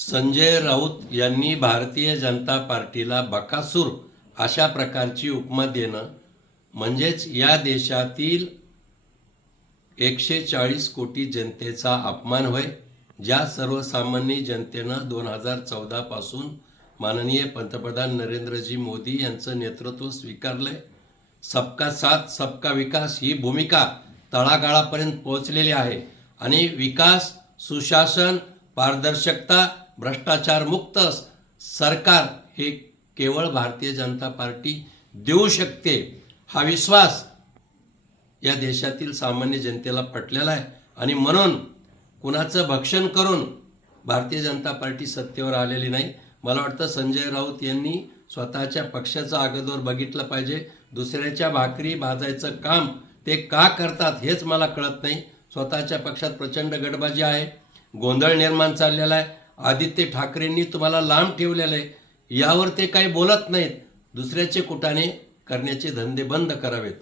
संजय राऊत यांनी भारतीय जनता पार्टीला बकासूर अशा प्रकारची उपमा देणं म्हणजेच या देशातील 140 कोटी जनतेचा अपमान होय। ज्या सर्वसामान्य जनतेनं 2014 पासून माननीय पंतप्रधान नरेंद्रजी मोदी यांचं नेतृत्व स्वीकारलंय। सबका साथ सबका विकास ही भूमिका तळागाळापर्यंत पोहोचलेली आहे आणि विकास, सुशासन, पारदर्शकता, भ्रष्टाचार मुक्त सरकार हे केवळ भारतीय जनता पार्टी देऊ शकते हा विश्वास या देशातील सामान्य जनतेला पटलेला आहे आणि म्हणून कुणाचं भक्षण करून भारतीय जनता पार्टी सत्तेवर आलेली नाही। मला वाटतं संजय राऊत यांनी स्वतःच्या पक्षाचं अगोदर बघितलं पाहिजे। दुसऱ्याच्या भाकरी भाजायचं काम ते का करतात हेच मला कळत नाही। स्वतःच्या पक्षात प्रचंड गडबाजी आहे, गोंधळ निर्माण चाललेला आहे। आदित्य ठाकरेंनी तुम्हाला लांब ठेवलेलं आहे, यावर ते काही बोलत नाहीत। दुसऱ्याचे कुटाणे करण्याचे धंदे बंद करावेत।